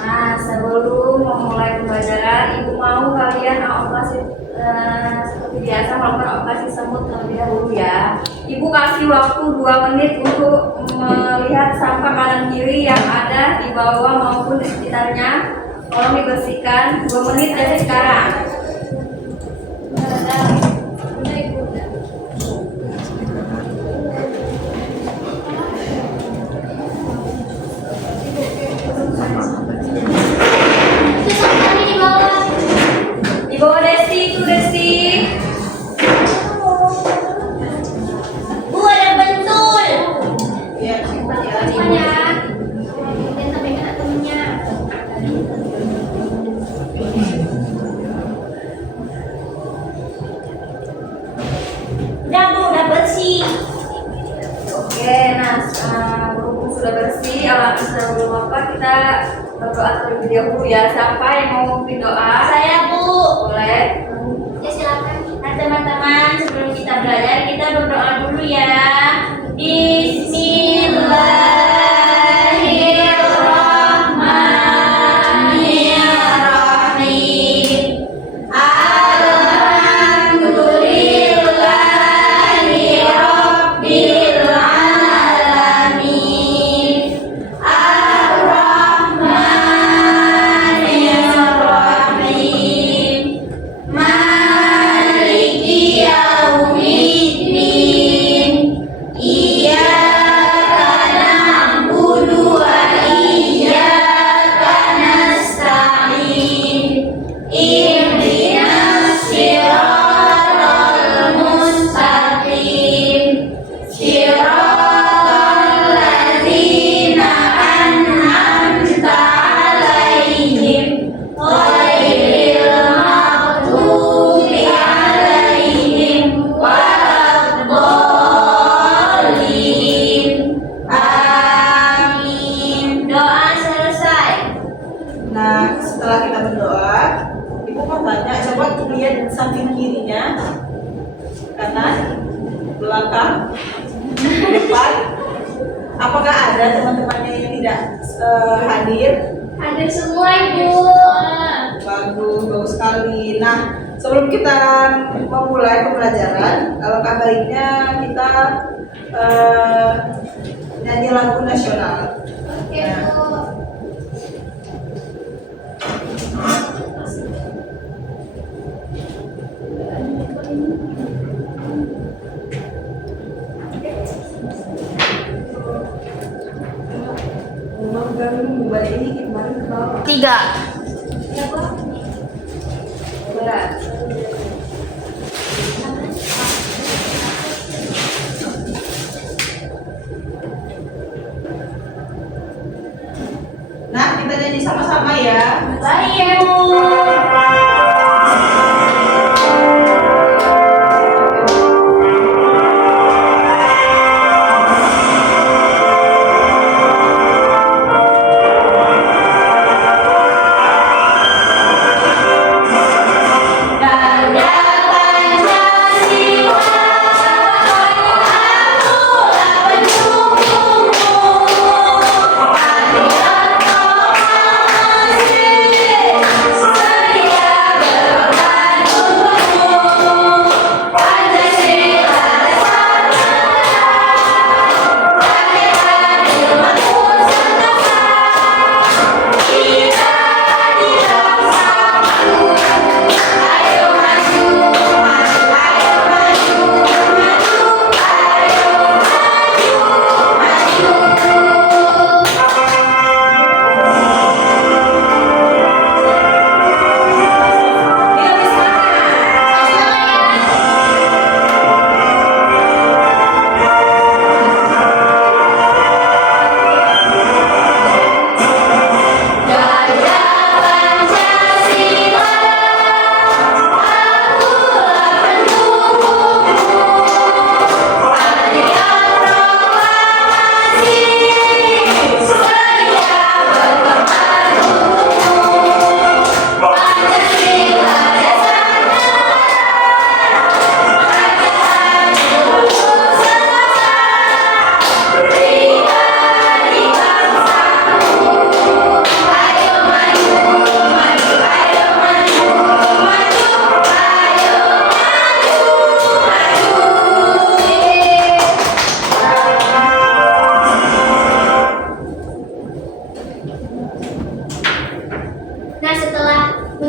Nah, sebelum memulai pembelajaran, Ibu mau kalian operasi seperti biasa melakukan operasi semut terlebih dahulu ya. Ibu kasih waktu 2 menit untuk melihat sampah kanan kiri yang ada di bawah maupun di sekitarnya. Tolong dibersihkan 2 menit dari sekarang. Di bawah Desti itu Desti. Bu, ada bentul. Ya, simpan ya. Dan sampai kena temennya. Udah Bu, udah bersih. Oke, nah berhubung sudah bersih, alat sebelum apa kita berdoa terlebih dahulu ya. Siapa yang mau memimpin doa? Saya Bu. Boleh. Ya silakan. Nah teman-teman, sebelum kita belajar kita berdoa dulu ya. Bismillahirrahmanirrahim. Alhamdulillahirabbil alamin. Ar-Rahmanirrahim. Maliki yaumiddin. Iyyaka na'budu wa iyyaka nasta'in. Ihdinas siratal mustaqim. Siratal ladzina an'amta 'alaihim ghairil maghdubi 'alaihim waladdallin. Amin. Doa selesai. Nah, setelah kita berdoa, Ibu mau tanya, coba lihat samping kirinya, kanan, belakang, depan. Apakah ada teman-temannya yang tidak hadir? Hadir semua Ibu. Bagus, bagus sekali. Nah, sebelum kita memulai pembelajaran, alangkah baiknya kita nyanyi lagu nasional. Oke Bu. Mengganggu ini kemarin ke bawah. 3. Berat. Nah, kita nyanyi sama-sama ya. Baik Bu. Ganda Pancasila, akulah pendukungmu. Marilah kau asik.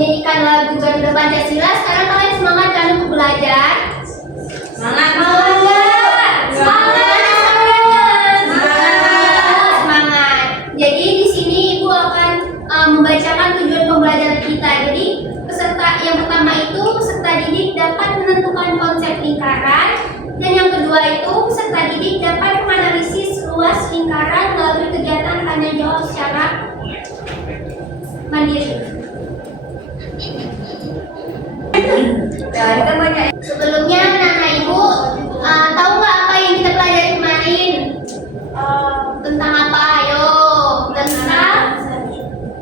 menyanyikan lagu Garuda Pancasila. Sekarang kalian semangat kan untuk belajar? Semangat. Semangat. Jadi di sini Ibu akan membacakan tujuan pembelajaran kita. Jadi peserta yang pertama itu peserta didik dapat menentukan konsep lingkaran, dan yang kedua itu peserta didik dapat menganalisis luas lingkaran melalui kegiatan tanya jawab secara mandiri. Ya, kita banyak. Sebelumnya anak-anak Ibu tahu nggak apa yang kita pelajari kemarin? Tentang apa? Ayo, tentang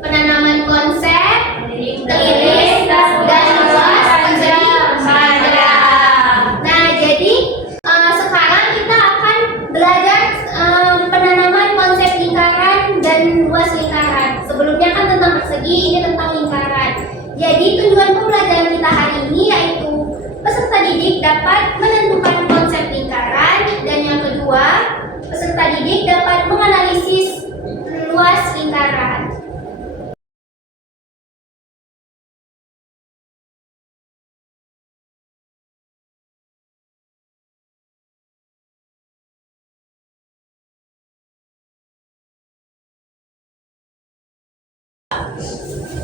penanaman konsep, rilis, dan luas menjadi masalah. Nah, jadi sekarang kita akan belajar penanaman konsep lingkaran dan luas lingkaran. Sebelumnya kan tentang persegi, ini tentang lingkaran. Jadi tujuan pembelajaran kita hari ini yaitu peserta didik dapat menentukan konsep lingkaran, dan yang kedua peserta didik dapat menganalisis luas lingkaran.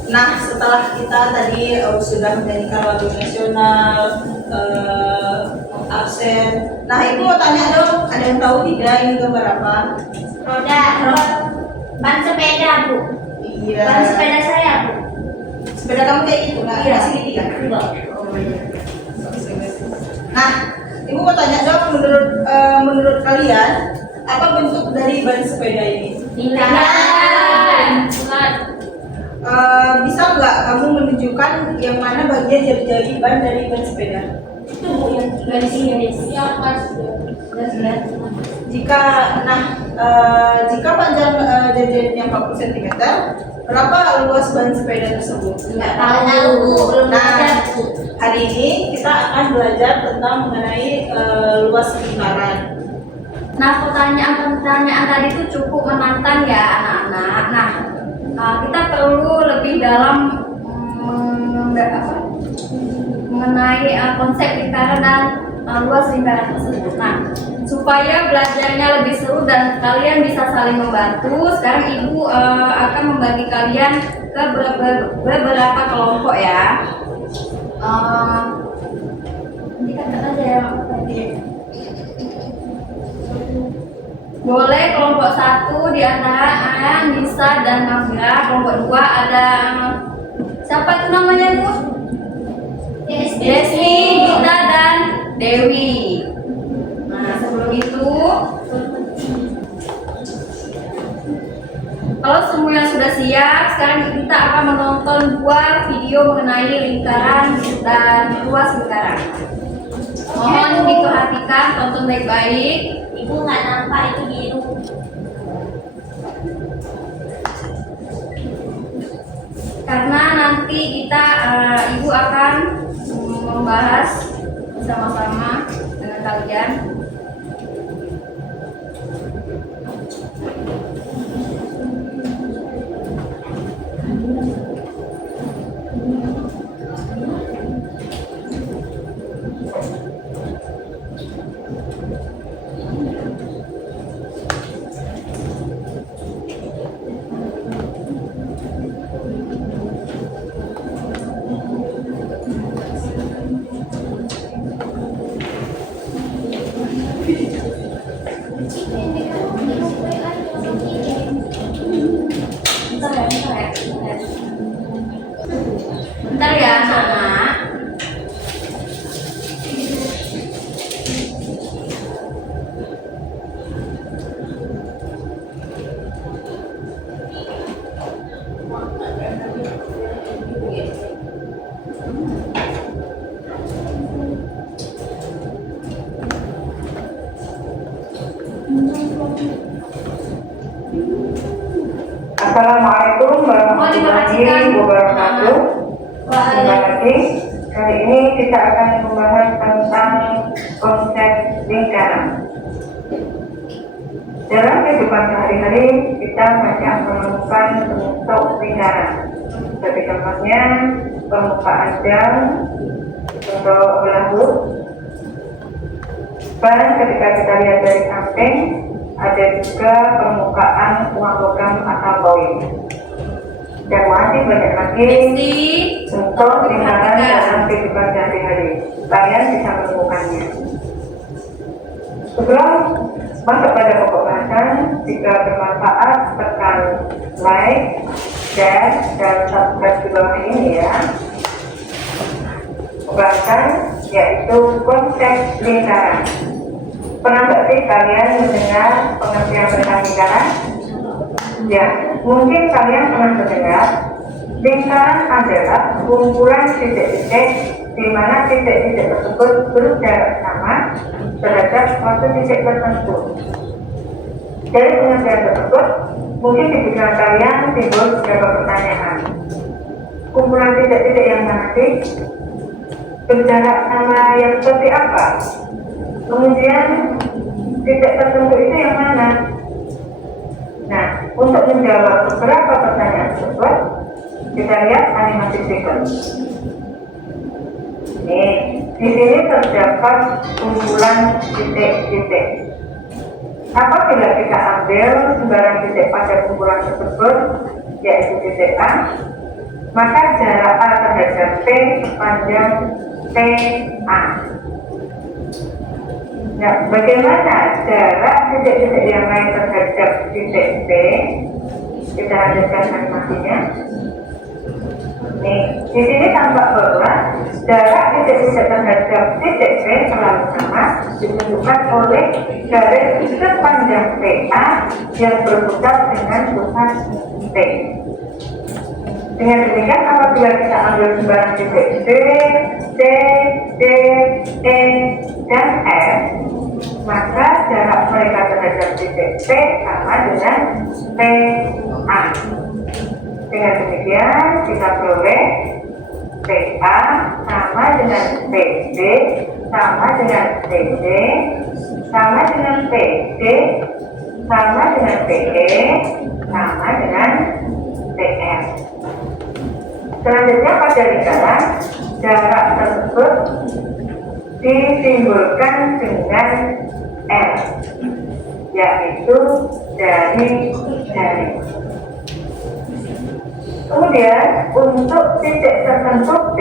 Nah, setelah kita tadi sudah menyanyikan lagu nasional, absen. Nah, Ibu mau tanya dong, ada yang tahu tidak ini gambar apa? Roda, ban sepeda Bu. Iya. Ban sepeda saya Bu. Sepeda kamu kayak gitu nggak? Iya. Masih gitu ya? Iya. Oh iya. Nah, Ibu mau tanya dong, menurut kalian apa bentuk dari ban sepeda ini? Lingkaran. Bisa nggak kamu menunjukkan yang mana bagian jari-jari ban dari ban sepeda? Itu Bu yang garis-garis. Yang pas. Jika jika panjang jari-jarinya 40 cm, berapa luas ban sepeda tersebut? Nggak tahu Bu, belum Nah, belajar Bu. hari ini kita akan belajar tentang mengenai luas lingkaran. Nah, pertanyaan tadi itu cukup menantang ya anak-anak. Nah, kita perlu lebih dalam mengenai konsep lingkaran dan luas lingkaran tersebut. Nah, supaya belajarnya lebih seru dan kalian bisa saling membantu, sekarang Ibu akan membagi kalian ke beberapa kelompok ya. Ini kata aja ya. Boleh kelompok 1 di antara An, Nisa, dan Mafira. Kelompok 2 ada siapa itu namanya Bu? Desmi, Gita, dan Dewi. Nah, sebelum itu kalau semuanya sudah siap, sekarang kita akan menonton 2 video mengenai lingkaran dan luas lingkaran. Mohon diperhatikan, tonton baik-baik. Ibu nggak nampak itu biru. Karena nanti kita Ibu akan membahas bersama-sama dengan kalian. Bentar ya anak-anak. Assalamualaikum warahmatullahi wabarakatuh. Terima kasih. Kali ini kita akan membahas tentang konsep lingkaran. Dalam kehidupan sehari-hari kita banyak menemukan bentuk lingkaran lingkaran. Seperti contohnya permukaan jam untuk belenggu. Dan ketika kita lihat dari samping, ada juga permukaan uang logam atau koin. Dan masih banyak lagi untuk lingkaran dalam kehidupan sehari-hari. Kalian bisa menemukannya. Sebelum masuk pada pokok bahasan, jika bermanfaat tekan like, share, dan subscribe di bawah ini ya. Bahasan yaitu konsep lingkaran. Pernah nggak sih kalian mendengar pengertian tentang lingkaran? Ya, mungkin kalian pernah mendengar lingkaran adalah kumpulan titik-titik di mana titik-titik tersebut berjarak sama terhadap suatu titik tertentu. Dari pengertian tersebut, mungkin di pikiran kalian timbul beberapa pertanyaan. Kumpulan titik-titik yang mana sih? Berjarak sama yang seperti apa? Kemudian titik tertentu itu yang mana? Nah, untuk menjawab beberapa pertanyaan tersebut, kita lihat animasi berikut. Nih, di sini terdapat kumpulan titik-titik. Apabila kita ambil sembarang titik pada kumpulan tersebut, yaitu titik A, maka jarak A terhadap P sepanjang TA. Nah, bagaimana jarak titik-titik yang lain terhadap titik P? Kita lanjutkan animasinya. Nih, di sini tampak bahwa jarak titik-titik terhadap titik P selalu sama ditentukan oleh garis sepanjang TA yang berpusat dengan pusat P. Dengan demikian, apabila kita ambil sembarang titik B, C, D, E, dan F, maka jarak mereka terhadap titik P sama dengan PA. Dengan demikian, kita peroleh PA sama dengan PD, sama dengan CD, sama dengan PD, sama dengan PE, sama dengan TF. Selanjutnya pada lingkaran, jarak tersebut disimpulkan dengan L, yaitu dari jari. Kemudian untuk titik tertentu P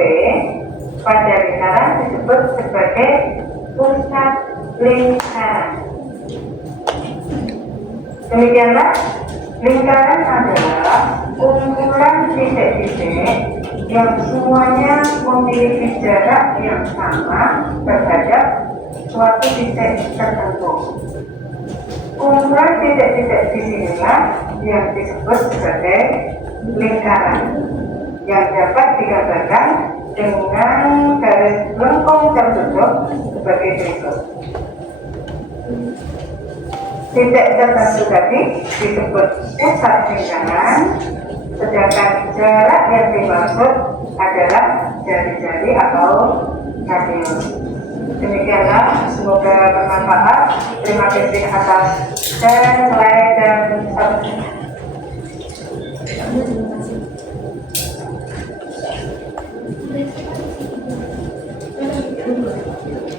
pada lingkaran disebut sebagai pusat lingkaran. Demikianlah, lingkaran adalah kumpulan titik-titik yang semuanya memiliki jarak yang sama terhadap suatu titik tertentu. Kumpulan titik-titik di sinilah yang disebut sebagai lingkaran, yang dapat digambarkan dengan garis lengkung tertutup sebagai berikut. Titik tertentu tadi disebut pusat lingkaran, sedangkan jarak yang dimaksud adalah jari-jari atau radius. Demikianlah, semoga bermanfaat. Terima kasih atas share, like, dan subscribe.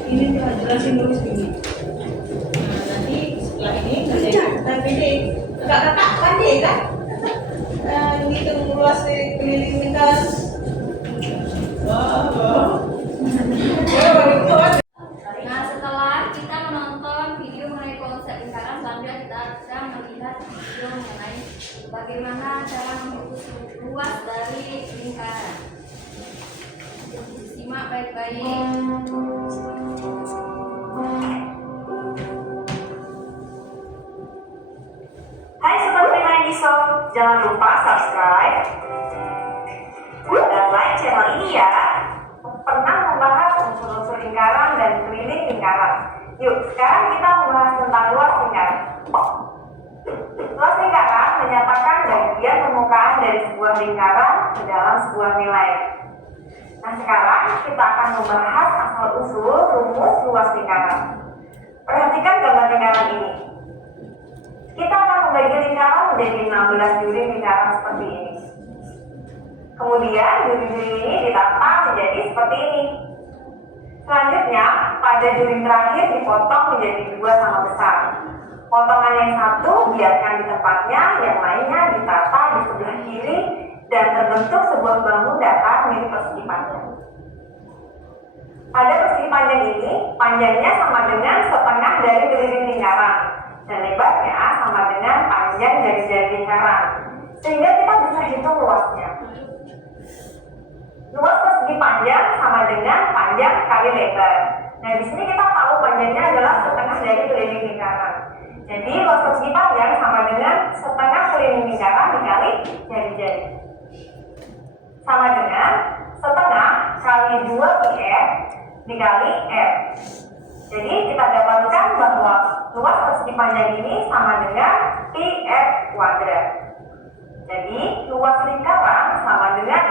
Ini kita jelasin dulu segini. Nah, nanti setelah ini kita pilih kakak pandai kan? Ngitung luas keliling lingkaran. Wow. Nah, setelah kita menonton video mengenai konsep lingkaran, selanjutnya kita akan melihat video mengenai bagaimana cara menghitung luas dari lingkaran. Simak baik-baik. Hai Sobat Prima, jangan lupa subscribe dan like channel ini ya. Pernah membahas unsur-unsur lingkaran dan keliling lingkaran. Yuk, sekarang kita membahas tentang luas lingkaran. Luas lingkaran menyatakan bagian permukaan dari sebuah lingkaran ke dalam sebuah nilai. Nah, sekarang kita akan membahas asal-usul rumus luas lingkaran. Perhatikan gambar lingkaran ini. Kita akan membagi lingkaran menjadi 16 duri lingkaran seperti ini. Kemudian duri-duri ini ditata menjadi seperti ini. Selanjutnya, pada duri terakhir dipotong menjadi 2 sama besar. Potongan yang satu biarkan di tempatnya, yang lainnya ditata di sebelah kiri dan terbentuk sebuah bangun datar mirip persegi panjang. Pada persegi panjang ini, panjangnya sama dengan setengah dari duri lingkaran dan lebarnya sama dengan panjang dari jari lingkaran, sehingga kita bisa hitung luasnya. Luas persegi panjang sama dengan panjang kali lebar. Nah, di sini kita tahu panjangnya adalah setengah dari keliling lingkaran. Jadi luas persegi panjang sama dengan setengah keliling lingkaran dikali jari-jari. Sama dengan setengah kali 2 πr dikali r. Jadi kita dapatkan bahwa luas persegi panjang ini sama dengan πr kuadrat. Jadi luas lingkaran sama dengan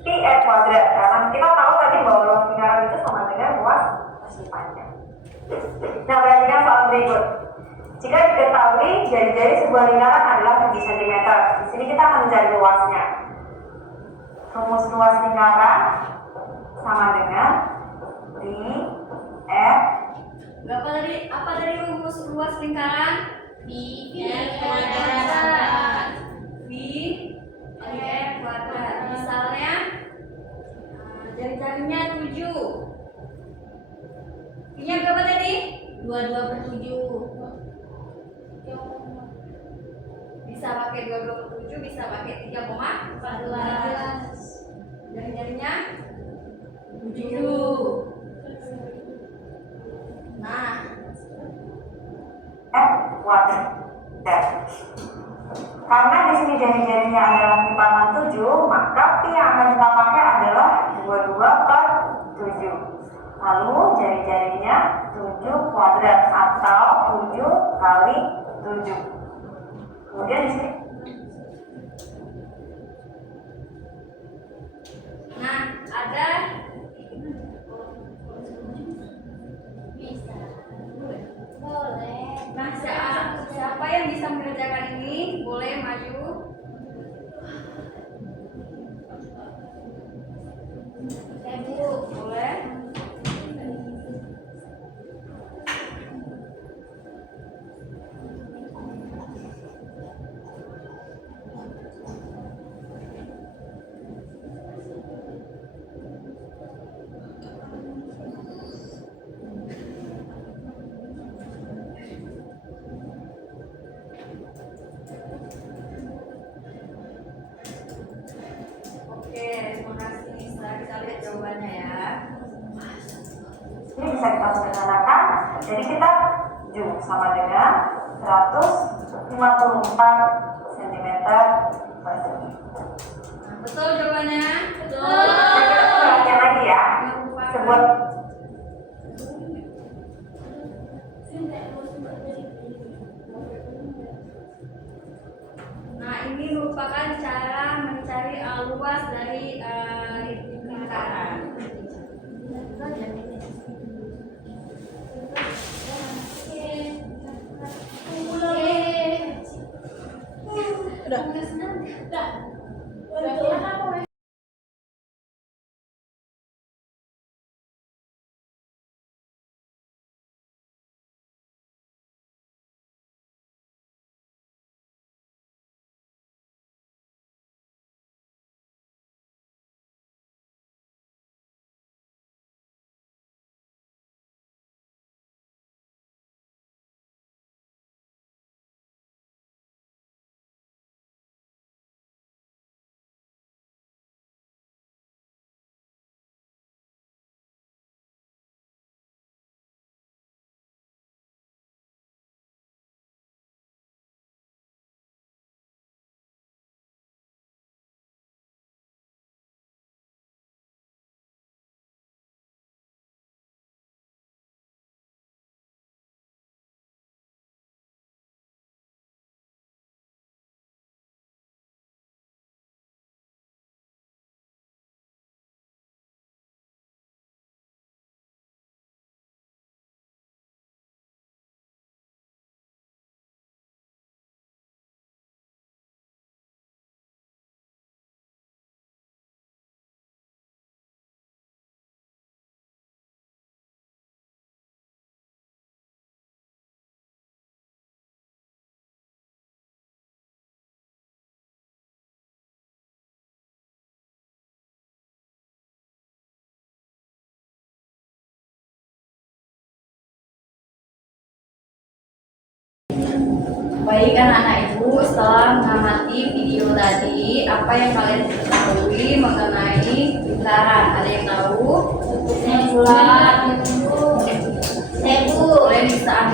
πr kuadrat. Karena kita tahu tadi bahwa luas lingkaran itu sama dengan luas persegi panjang. Nah, perhatikan soal berikut. Jika diketahui jari-jari sebuah lingkaran adalah 7 cm, di sini kita akan mencari luasnya. Rumus luas lingkaran sama dengan πr. Apa dari rumus luas lingkaran? πr kuadrat. πr kuadrat. Misalnya jari-jarinya 7. Pi-nya berapa tadi? 22/7. Bisa pakai 22/7, bisa pakai 3,14. Jari-jarinya 7. Nah, r kuadrat. Karena di sini jari-jarinya adalah lipatan 7, maka pi yang akan kita pakai adalah 22/7. Lalu jari-jarinya 7 kuadrat atau 7 kali 7. Kemudian di sini ada Boleh. Nah, siapa yang bisa mengerjakan ini? Boleh maju. Ibu, boleh. Oke, terima kasih. Setelah kita lihat jawabannya ya. ini bisa kita sederhanakan. Jadi kita sama dengan 154 cm persegi. Betul jawabannya? Betul. Kita perhatikan lagi ya. Sebuah Nah, ini merupakan cara mencari luas dari lingkaran. Udah. setelah mengamati video tadi, apa yang kalian ketahui mengenai lingkaran? Ada yang tahu? Bulan. Boleh bisa.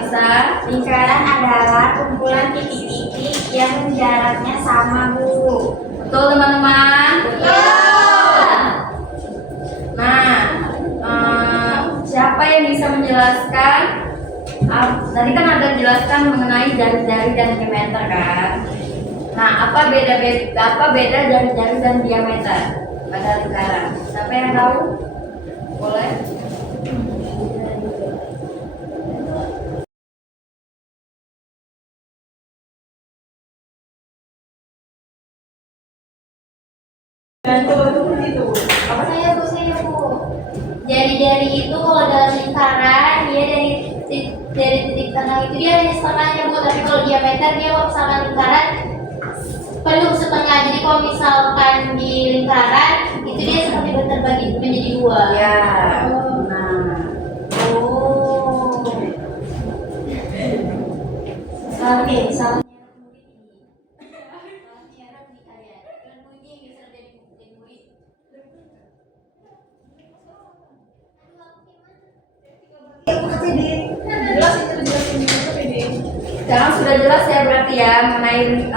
Lingkaran adalah kumpulan titik-titik yang jaraknya sama, Bu. Betul teman-teman? Nah, siapa yang bisa menjelaskan? Tadi kan ada jelaskan mengenai jari-jari dan diameter kan? Nah, apa beda jari-jari dan diameter pada lingkaran? Siapa yang tahu? Boleh? Dan kalau itu begitu. Apa? Saya Bu. Jari-jari itu kalau dalam lingkaran dia dari titik tengah itu dia hanya setengahnya, Bu. Tapi kalau diameter dia kalau misalkan lingkaran penuh setengah. Jadi kalau misalkan di lingkaran itu dia seperti terbagi menjadi dua. Ya. Nah. Oh. Oke, salahnya Sekarang sudah jelas ya berarti ya mengenai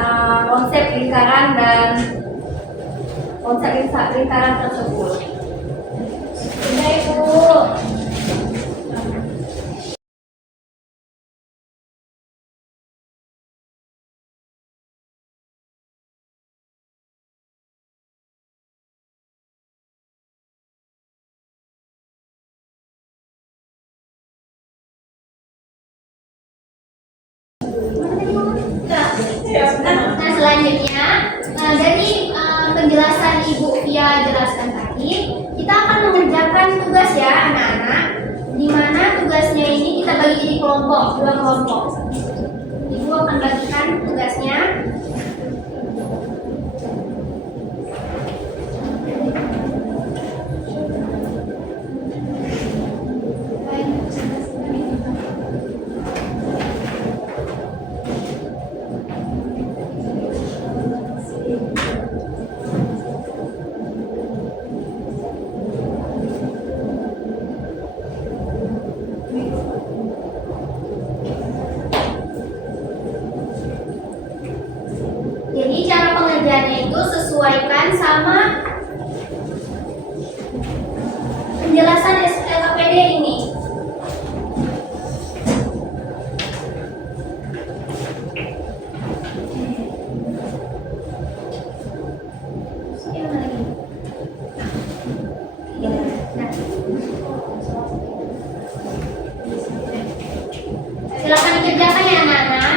konsep lingkaran dan konsep lingkaran tersebut. Sudah, Ibu. Nah, selanjutnya dari penjelasan Ibu Fia jelaskan tadi, kita akan mengerjakan tugas ya anak-anak, di mana tugasnya ini kita bagi jadi kelompok, 2 kelompok. Ibu akan bagikan tugasnya. Jadi cara pengerjaannya itu sesuaikan sama penjelasan LKPD ini. Silakan dikerjakan ya anak-anak.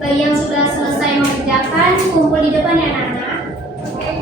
Bagi yang sudah selesai mengerjakan, kumpul di depan ya anak-anak. Oke.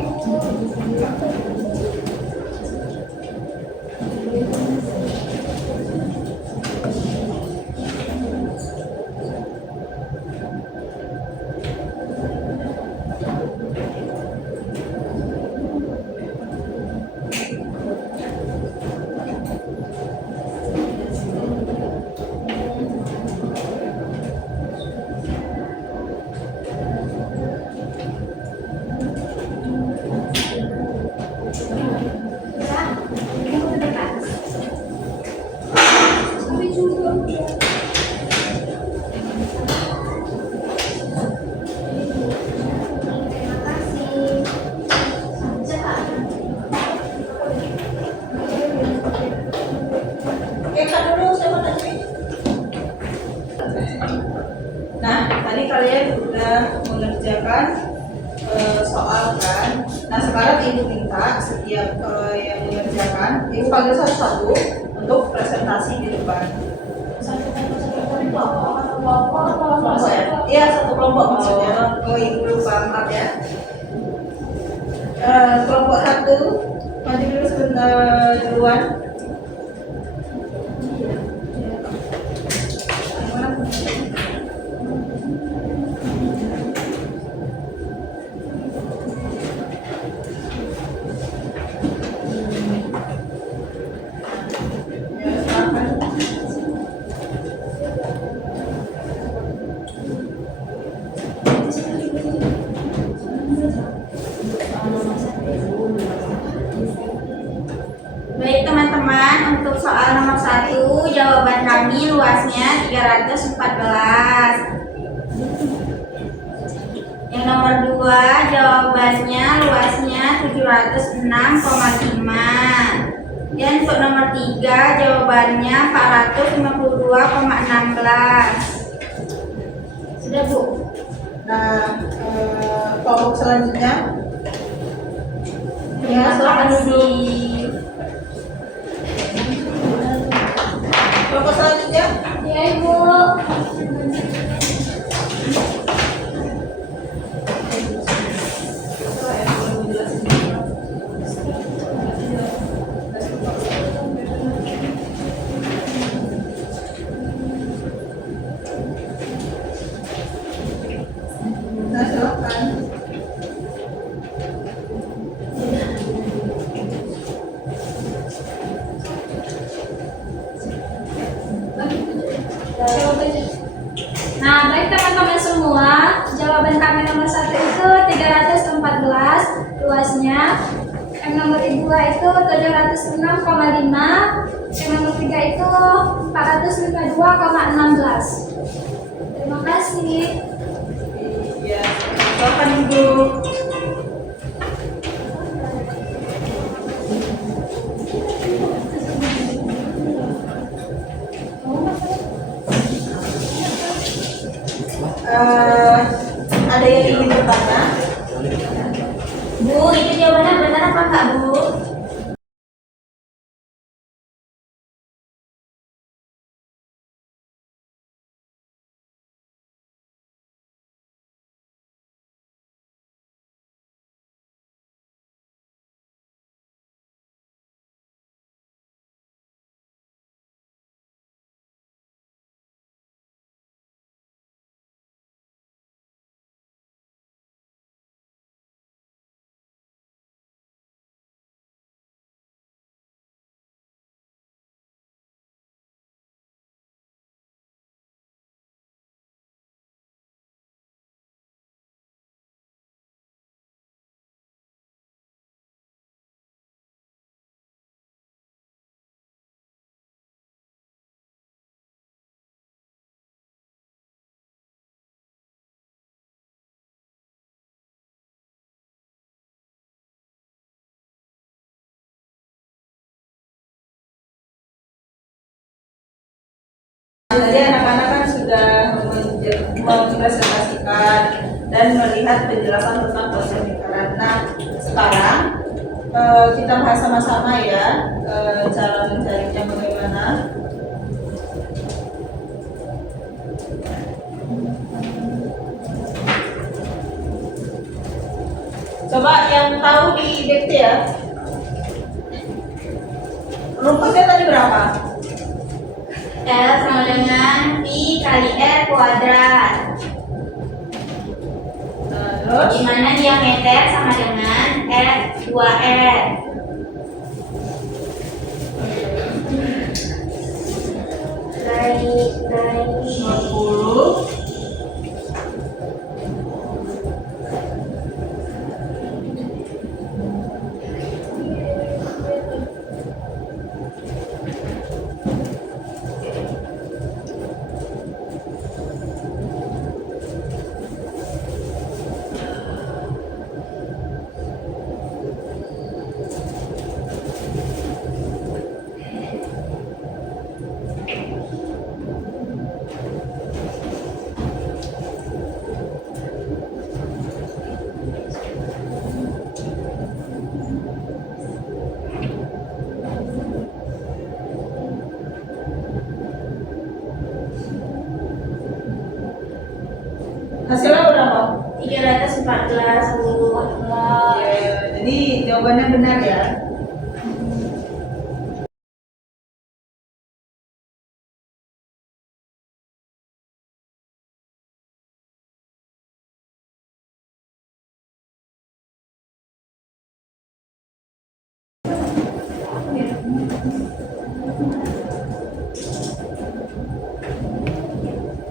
Kak dulu siapa tadi? Nah, tadi kalian sudah mengerjakan soal kan. Nah, sekarang ibu minta setiap yang mengerjakan, ibu panggil satu-satu untuk presentasi di depan. Kelompok ya? Iya, satu kelompok maksudnya. Oh, ibu lupa angkat ya. Kelompok satu, maju dulu sebentar duluan. Baik teman-teman, untuk soal nomor 1 jawaban kami luasnya 314. Yang nomor 2 jawabannya luasnya 706,5. Dan untuk nomor 3 jawabannya 452,16. Sudah Bu? Nah, kelompok selanjutnya. Ya, silakan duduk. Kelompok selanjutnya. Ya, Ibu. Nah, silakan. Nah, baik teman-teman semua, jawaban kami nomor 1 itu 314 luasnya. Yang nomor 2 itu 706,5. Yang nomor 3 itu 452,16. Terima kasih. Iya, silakan Ibu. Ada yang ingin bertanya? Bu, itu jawabannya benar apa enggak Bu? Tadi anak-anak kan sudah mempresentasikan dan melihat penjelasan tentang konsep lingkaran. Nah, sekarang kita bahas sama-sama ya, cara mencarinya bagaimana. Coba yang tahu di dikte ya. Rumusnya tadi berapa? L sama dengan Pi kali R kuadrat. Terus? Di mana diameter sama dengan F2R. Baik. 50. Hasilnya berapa? 314 Bu. Ya, jadi jawabannya benar ya.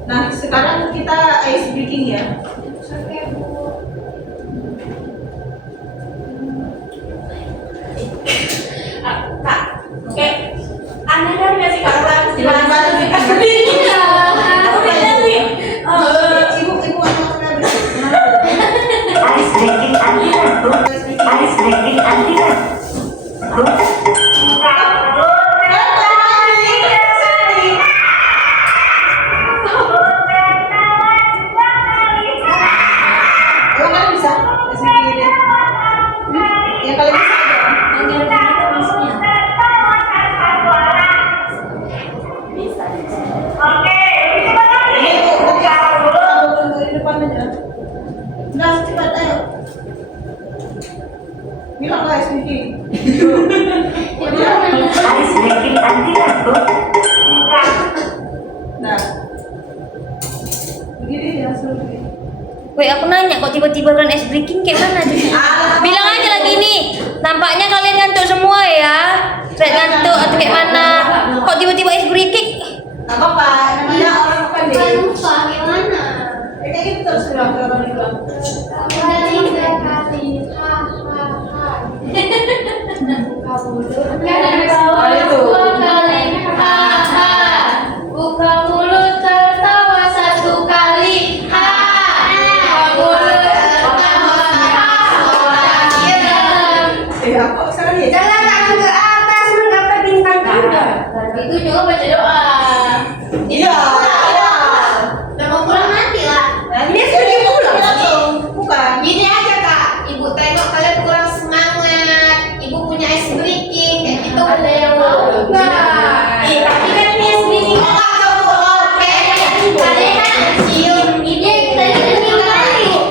Nah, sekarang kita ice breaking ya. Oke Bu. Kak, oke. Anda kan ngasih kakak Gimana sih? Iya. Aku beda nih. Ibu anak-anak Ice breaking antiran, Bu. Ice breaking antiran. Bu. Oh, kalian bisa? Ice breaking ini. Ya kalian bisa aja. Ini Bu, dari depan aja. Nah, cepat ayo. Bilang lah ice breaking. Ice breaking antiran, Bu. Nah, begini ya seperti. Woi, aku nanya kok tiba-tiba kalian ice breaking kayak mana tuh? Bilang aja lagi nih. Nampaknya kalian ngantuk semua ya. Kayak ngantuk atau kayak mana? Kok tiba-tiba ice breaking? Apa apa? Namanya orang bukan deh. Bukan lupa gimana? Kayak gitu terus bilang ke orang bilang. Dari kali Oh, itu. Buka mulut tertawa satu kali. Buka mulut tertawa. Ya kok sekarang ya? Jalan tangan ke atas menggapai bintang juga. Itu juga baca doa. Iya. Iya. Udah mau pulang nanti lah. Nah, ini pergi pulang langsung. Bukan. Gini aja Kak, Ibu tengok kalian kurang semangat. Ibu punya ice breaking kayak gitu. Ada yang mau enggak? Tapi kan ini ice breaking. Oke. Kalian kan cium ini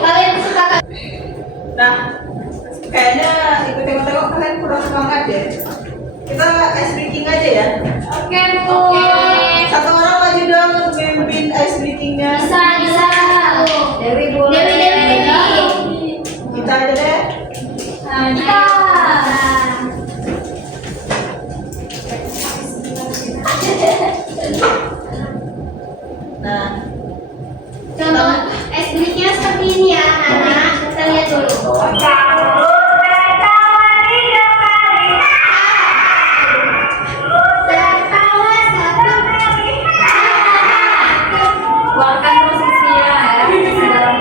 kalian suka. Nah, kayaknya ikut tengok-tengok kalian kurang semangat deh. Kita ice breaking aja ya. Oke Bu. Satu orang maju dong mimpin ice breakingnya. Bisa. Dewi boleh. Dewi. Kita aja deh. Kita. Nah, Contoh ice breakingnya seperti ini ya anak-anak. Kita lihat dulu. Tertawa satu kali. Keluarkan posisinya ya. Dalam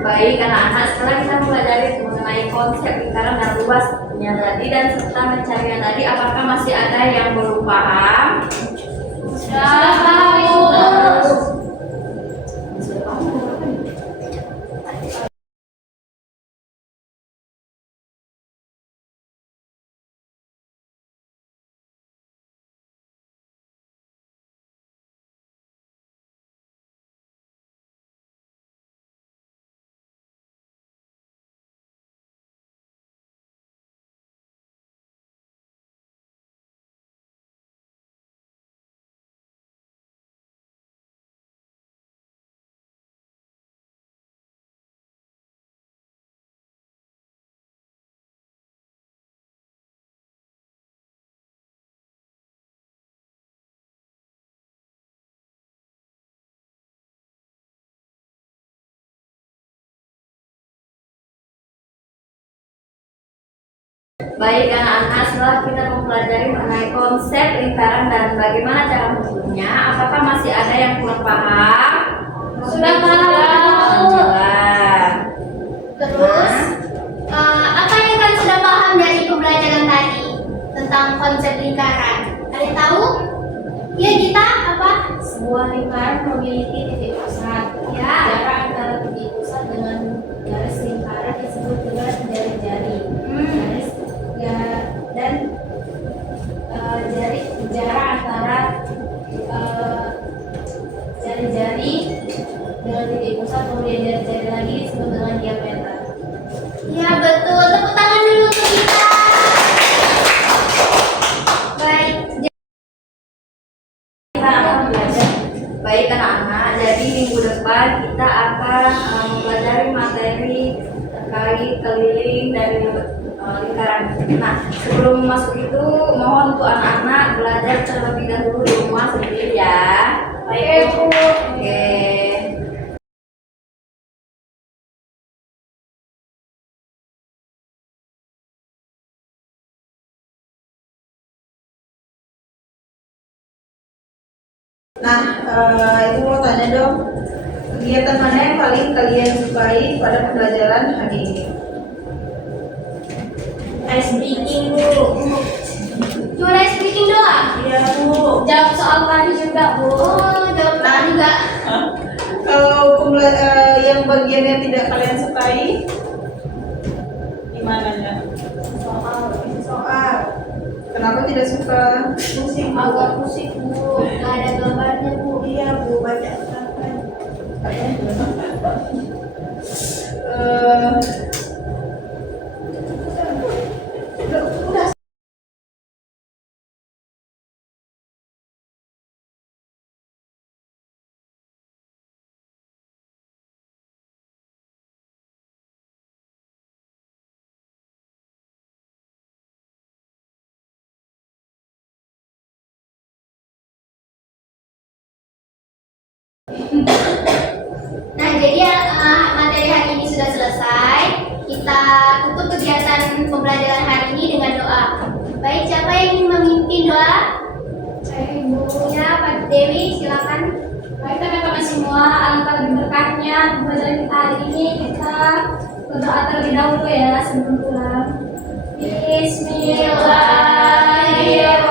Baik anak-anak, setelah kita mempelajari mengenai konsep lingkaran dan luasnya tadi dan serta pencarian tadi, apakah masih ada yang belum paham? Sudah paham. Baik anak-anak, setelah kita mempelajari mengenai konsep lingkaran dan bagaimana cara mengukurnya, apakah masih ada yang kurang paham? Sudah paham. Alhamdulillah. Terus, apa yang kalian sudah paham dari pembelajaran tadi tentang konsep lingkaran? Kalian tahu? Ya kita apa? Sebuah lingkaran memiliki titik pusat. Ya. Jarak antara titik pusat dengan garis lingkaran disebut dengan jari-jari. Garis ya, dan jarak antara jari-jari dengan titik pusat kemudian jari-jari lagi disebut dengan diameter. Ya betul. Tepuk tangan dulu untuk kita. Baik. Kita akan belajar. Baik anak-anak, jadi minggu depan kita akan mempelajari materi terkait keliling dari lingkaran. Nah, sebelum masuk itu, mohon untuk anak-anak belajar terlebih dahulu di rumah sendiri ya. Baik, Bu. Oke. Nah, Ibu mau tanya dong, kegiatan mana yang paling kalian sukai pada pembelajaran hari ini? Ice breaking, Bu. Cuma ice breaking doang. Iya, Bu. Jawab soal tadi juga, Bu. Oh, jawab juga. Kalau yang bagian yang tidak kalian sukai, gimana ya? Soal. Kenapa tidak suka? Pusing, agak pusing, Bu. Nggak ada gambarnya, Bu. Iya, Bu, baca kan. Udah. Nah, jadi materi hari ini sudah selesai. Kita tutup kegiatan pembelajaran hari ini dengan doa. Baik, siapa yang ingin memimpin doa? Saya, Ibu. Ya, Pak Dewi, silakan. Baik teman-teman semua, alangkah lebih berkahnya pembelajaran kita hari ini. Kita berdoa terlebih dahulu ya sebelum pulang. Bismillahirrahmanirrahim.